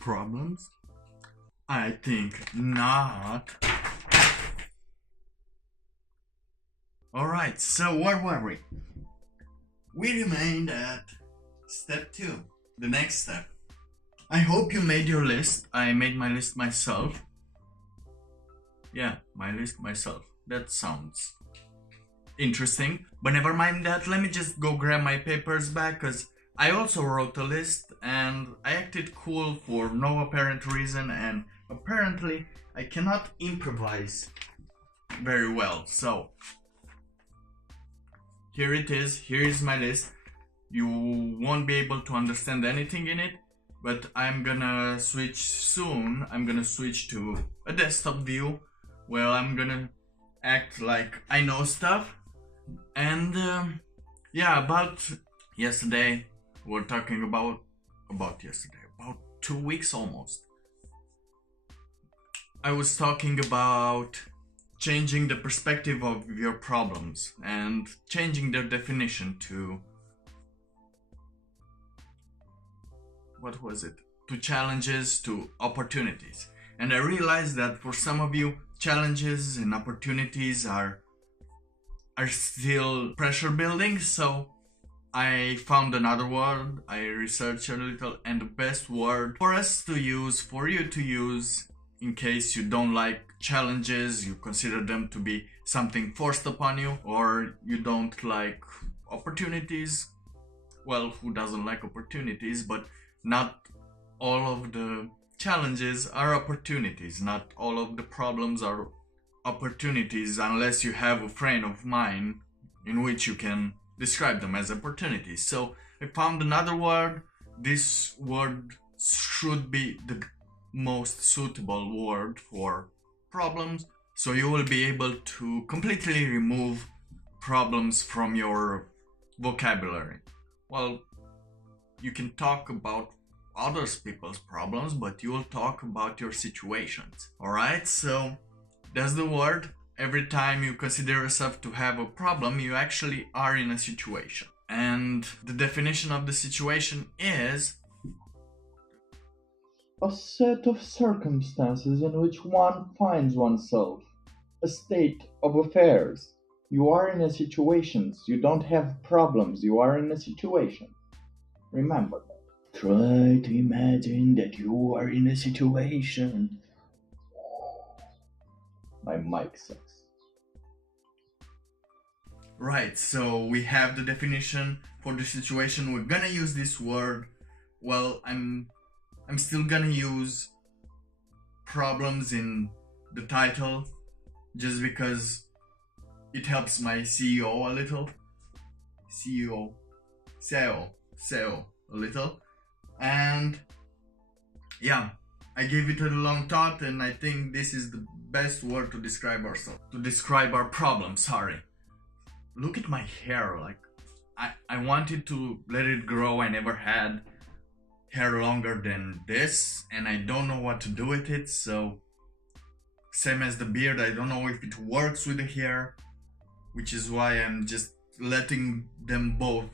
problems? I think not. Alright, so where were we? We remained at step 2, the next step. I hope you made your list. I made my list myself. Yeah, my list myself. That sounds interesting. But never mind that, let me just go grab my papers back, because I also wrote a list and I acted cool for no apparent reason, and apparently I cannot improvise very well. So here it is, here is my list. You won't be able to understand anything in it, but I'm gonna switch soon. I'm gonna switch to a desktop view where I'm gonna act like I know stuff. And yeah, about yesterday, we're talking about yesterday, about 2 weeks almost. I was talking about changing the perspective of your problems and changing their definition to, what was it? To challenges, to opportunities. And I realized that for some of you, challenges and opportunities are still pressure building, so I found another word, I researched a little, and the best word for us to use, for you to use, in case you don't like challenges, you consider them to be something forced upon you, or you don't like opportunities. Well, who doesn't like opportunities? But not all of the challenges are opportunities. Not all of the problems are opportunities, unless you have a frame of mind in which you can describe them as opportunities. So I found another word. This word should be the most suitable word for problems, so you will be able to completely remove problems from your vocabulary. Well, you can talk about other people's problems, but you will talk about your situations. Alright, so that's the word. Every time you consider yourself to have a problem, you actually are in a situation. And the definition of the situation is a set of circumstances in which one finds oneself, a state of affairs. You are in a situation, you don't have problems, you are in a situation. Remember that. Try to imagine that you are in a situation. My mic sucks. right, so we have the definition for the situation. We're gonna use this word. Well, I'm still gonna use problems in the title just because it helps my CEO a little. SEO a little. And yeah, I gave it a long thought, and I think this is the best word to describe ourselves, to describe our problem. Sorry. Look at my hair, like I wanted to let it grow. I never had hair longer than this, and I don't know what to do with it. So same as the beard, I don't know if it works with the hair, which is why I'm just letting them both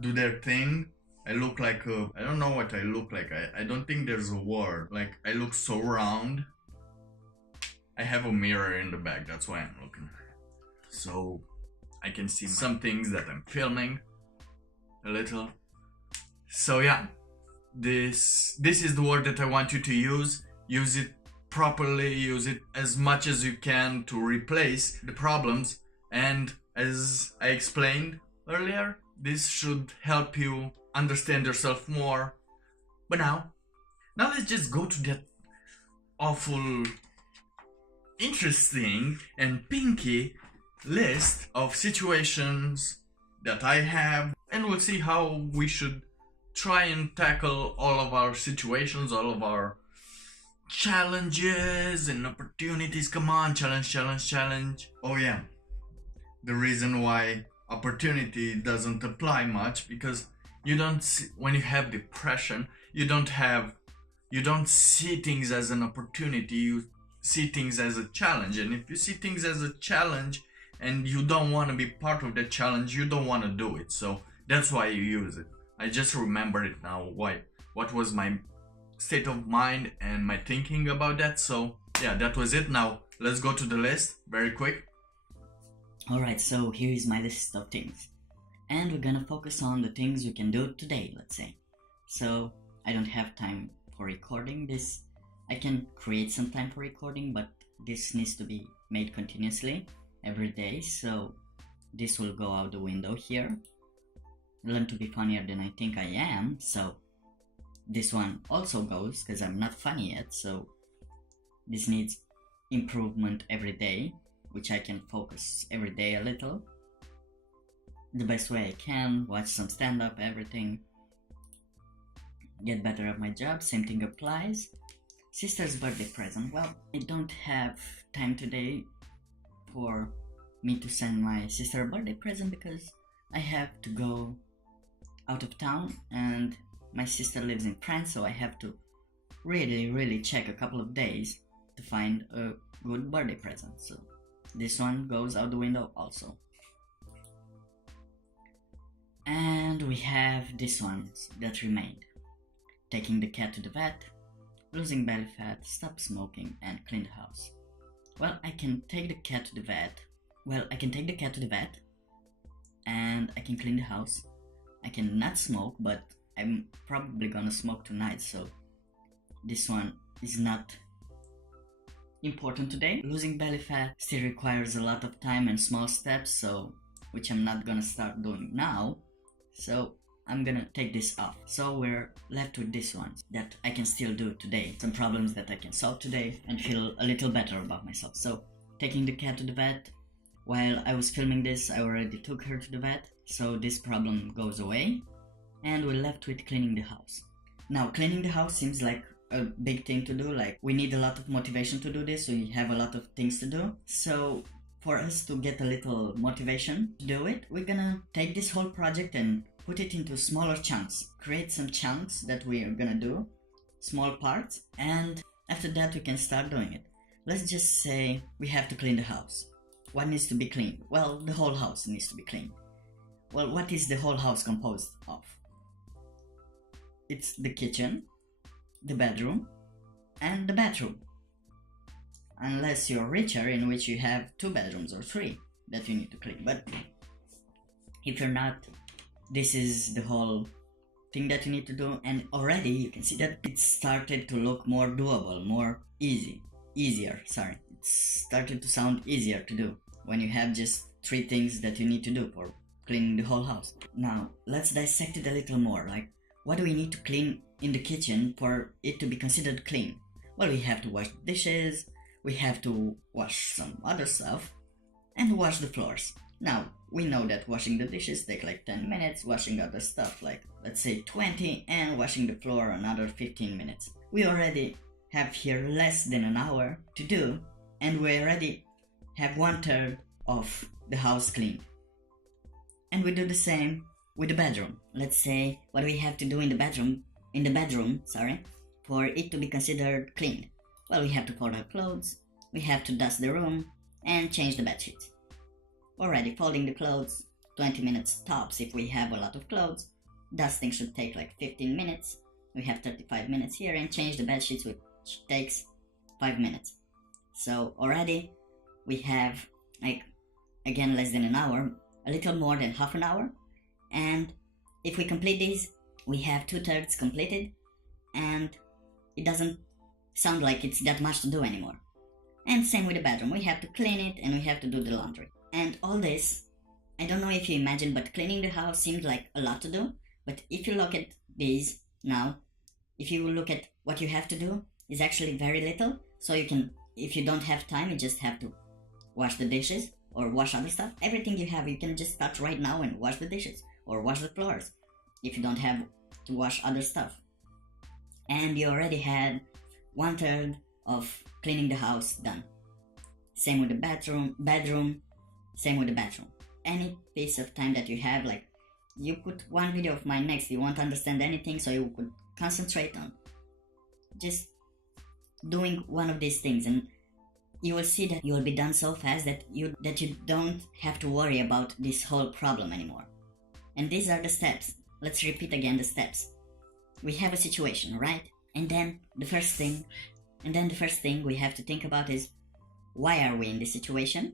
do their thing. I look like I don't know what I look like. I don't think there's a word. Like, I look so round. I have a mirror in the back, that's why I'm looking. So I can see some things that I'm filming a little. So yeah, this is the word that I want you to use. Use it properly, use it as much as you can to replace the problems. And as I explained earlier, this should help you understand yourself more. But now let's just go to that awful, interesting and pinky list of situations that I have, and we'll see how we should try and tackle all of our situations, all of our challenges and opportunities. Come on, challenge. Oh yeah, the reason why opportunity doesn't apply much, because you don't see, when you have depression, you don't see things as an opportunity, you see things as a challenge. And if you see things as a challenge and you don't want to be part of that challenge, you don't want to do it. So that's why you use it. I just remembered it now. What was my state of mind and my thinking about that. So yeah, that was it. Now let's go to the list very quick. Alright, so here is my list of things. And we're gonna focus on the things we can do today, let's say. So I don't have time for recording this. I can create some time for recording, but this needs to be made continuously every day, so this will go out the window here. Learn to be funnier than I think I am, so this one also goes because I'm not funny yet, so this needs improvement every day, which I can focus every day a little. The best way I can, watch some stand-up, everything. Get better at my job, same thing applies. Sister's birthday present. Well, I don't have time today for me to send my sister a birthday present because I have to go out of town and my sister lives in France, so I have to really check a couple of days to find a good birthday present. So this one goes out the window also. And we have this ones that remained. Taking the cat to the vet, losing belly fat, stop smoking, and clean the house. Well, I can take the cat to the vet. And I can clean the house. I can not smoke, but I'm probably gonna smoke tonight, so this one is not important today. Losing belly fat still requires a lot of time and small steps, so which I'm not gonna start doing now. So I'm gonna take this off. So we're left with this one that I can still do today. Some problems that I can solve today and feel a little better about myself. So taking the cat to the vet. While I was filming this, I already took her to the vet. So this problem goes away. And we're left with cleaning the house. Now cleaning the house seems like a big thing to do. Like we need a lot of motivation to do this. We have a lot of things to do. So for us to get a little motivation to do it, we're gonna take this whole project and put it into smaller chunks. Create some chunks that we are gonna do, small parts, and after that we can start doing it. Let's just say we have to clean the house. What needs to be cleaned? Well, the whole house needs to be cleaned. Well, what is the whole house composed of? It's the kitchen, the bedroom, and the bathroom. Unless you're richer, in which you have 2 bedrooms or 3 that you need to clean. But if you're not, this is the whole thing that you need to do, and already you can see that it started to look more doable, more easier. It started to sound easier to do when you have just 3 things that you need to do for cleaning the whole house. Now let's dissect it a little more. Like, what do we need to clean in the kitchen for it to be considered clean? Well, we have to wash the dishes, we have to wash some other stuff, and wash the floors. Now, we know that washing the dishes take like 10 minutes, washing other stuff like, let's say 20, and washing the floor another 15 minutes. We already have here less than an hour to do, and we already have 1/3 of the house cleaned. And we do the same with the bedroom. Let's say what we have to do in the bedroom, for it to be considered clean. Well, we have to fold our clothes, we have to dust the room, and change the bed sheets. Already folding the clothes, 20 minutes tops if we have a lot of clothes. Dusting should take like 15 minutes. We have 35 minutes here, and change the bed sheets, which takes 5 minutes. So already we have like, again, less than an hour, a little more than half an hour. And if we complete these, we have 2/3 completed, and it doesn't sound like it's that much to do anymore. And same with the bedroom, we have to clean it and we have to do the laundry. And all this, I don't know if you imagine, but cleaning the house seems like a lot to do. But if you look at these now, if you look at what you have to do, is actually very little. So you can, if you don't have time, you just have to wash the dishes or wash other stuff. Everything you have, you can just start right now and wash the dishes or wash the floors if you don't have to wash other stuff. And you already had 1/3 of cleaning the house done. Same with the bedroom, same with the bathroom. Any piece of time that you have, like, you put one video of mine next, you won't understand anything, so you could concentrate on just doing one of these things, and you will see that you will be done so fast that you don't have to worry about this whole problem anymore. And these are the steps. Let's repeat again the steps. We have a situation, right? And then the first thing we have to think about is, why are we in this situation?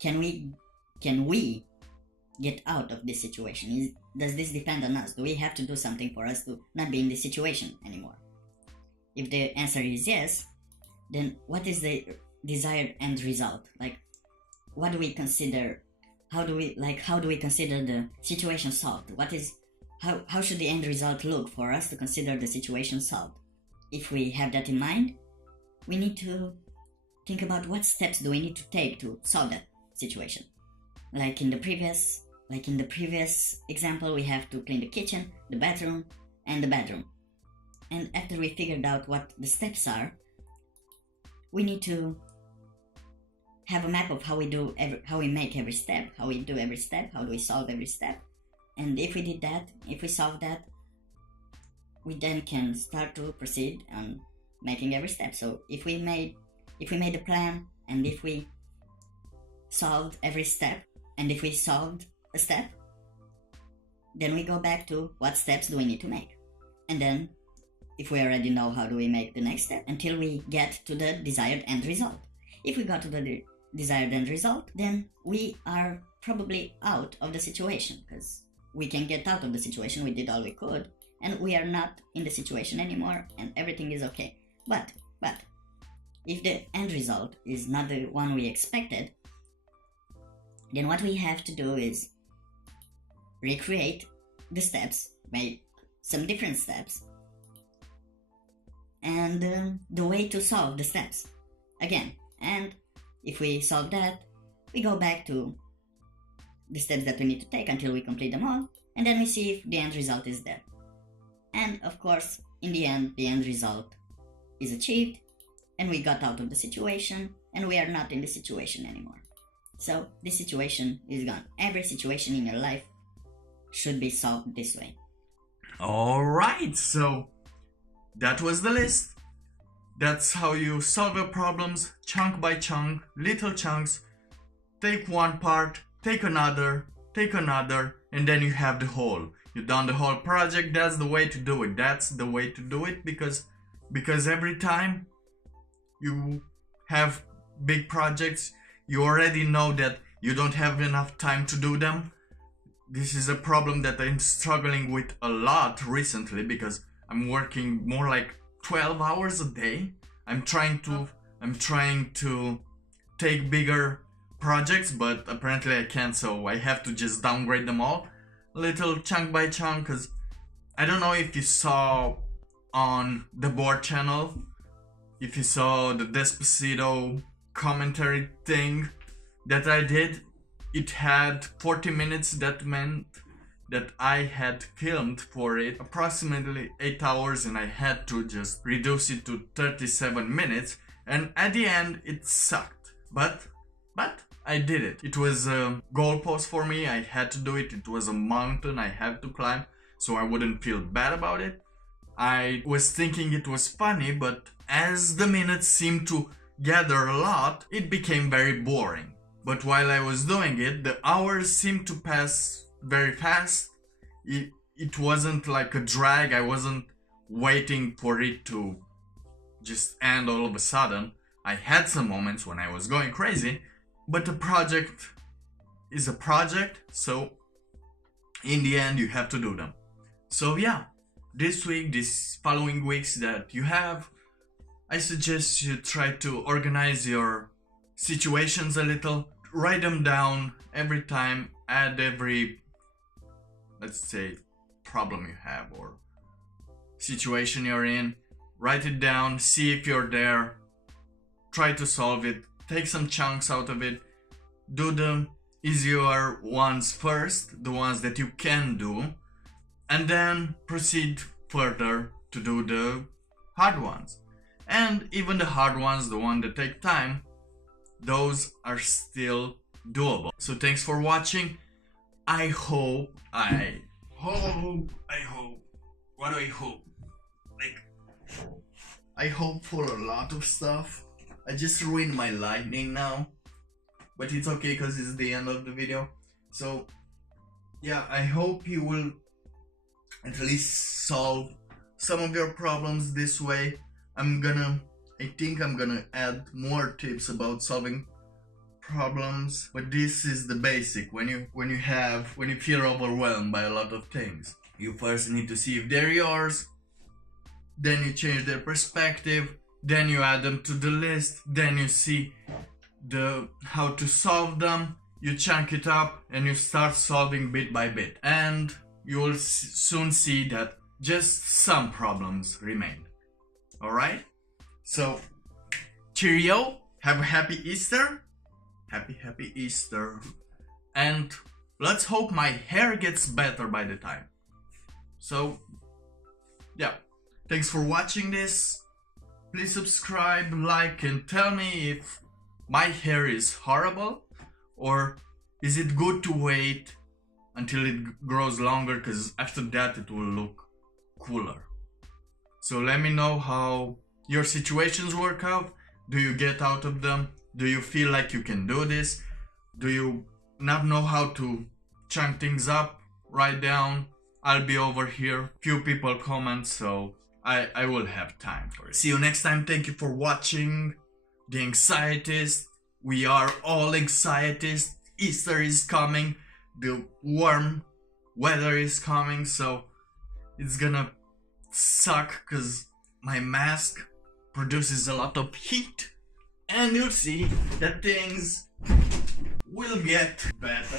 Can we get out of this situation? Does this depend on us? Do we have to do something for us to not be in this situation anymore? If the answer is yes, then what is the desired end result? Like, what do we consider? How do we consider the situation solved? How should the end result look for us to consider the situation solved? If we have that in mind, we need to think about what steps do we need to take to solve that situation. Like in the previous example, we have to clean the kitchen, the bathroom, and the bedroom. And after we figured out what the steps are, we need to have a map of how we make every step, how we do every step, how do we solve every step. And if we did that, if we solved that, we then can start to proceed on making every step. So if we made a plan, and if we solved every step, and if we solved a step, then we go back to what steps do we need to make. And then if we already know how do we make the next step until we get to the desired end result. If we got to the desired end result, then we are probably out of the situation, because we can get out of the situation, we did all we could, and we are not in the situation anymore, and everything is okay. But if the end result is not the one we expected, then what we have to do is recreate the steps, make some different steps, and the way to solve the steps again. And if we solve that, we go back to the steps that we need to take until we complete them all, and then we see if the end result is there. And of course, in the end result is achieved, and we got out of the situation, and we are not in the situation anymore. So this situation is gone. Every situation in your life should be solved this way. Alright, so that was the list. That's how you solve your problems, chunk by chunk, little chunks. Take one part, take another, and then you have the whole. You've done the whole project. That's the way to do it. That's the way to do it, because every time you have big projects, you already know that you don't have enough time to do them. This is a problem that I'm struggling with a lot recently, because I'm working more like 12 hours a day. I'm trying to take bigger projects, but apparently I can't, so I have to just downgrade them all little chunk by chunk. Because I don't know if you saw on the board channel, if you saw the Despacito commentary thing that I did, it had 40 minutes. That meant that I had filmed for it approximately 8 hours, and I had to just reduce it to 37 minutes, and at the end it sucked, but I did it. It was a goalpost for me. I had to do it. It was a mountain I had to climb, so I wouldn't feel bad about it. I was thinking it was funny, but as the minutes seemed to gather a lot, it became very boring. But while I was doing it, the hours seemed to pass very fast. It wasn't like a drag. I wasn't waiting for it to just end all of a sudden. I had some moments when I was going crazy, but a project is a project, so in the end you have to do them. So yeah, this week, these following weeks that you have, I suggest you try to organize your situations a little, write them down every time, add every, let's say, problem you have or situation you're in, write it down, see if you're there, try to solve it, take some chunks out of it, do the easier ones first, the ones that you can do, and then proceed further to do the hard ones. And even the hard ones, the ones that take time, those are still doable. So thanks for watching. I hope, what do I hope? I hope for a lot of stuff. I just ruined my lightning now, but it's okay because it's the end of the video. So yeah, I hope you will at least solve some of your problems this way. I think I'm gonna add more tips about solving problems, but this is the basic. When you feel overwhelmed by a lot of things, you first need to see if they're yours, then you change their perspective, then you add them to the list, then you see how to solve them, you chunk it up, and you start solving bit by bit, and you will soon see that just some problems remain. Alright? So, cheerio, have a happy Easter, happy Easter, and let's hope my hair gets better by the time. So, yeah, thanks for watching this. Please subscribe, like, and tell me if my hair is horrible, or is it good to wait until it grows longer, because after that it will look cooler. So let me know how your situations work out. Do you get out of them? Do you feel like you can do this? Do you not know how to chunk things up? Write down. I'll be over here. Few people comment, so I will have time for it. See you next time. Thank you for watching The Anxietyst. We are all anxietysts. Easter is coming. The warm weather is coming, so it's gonna suck because my mask produces a lot of heat, and you'll see that things will get better.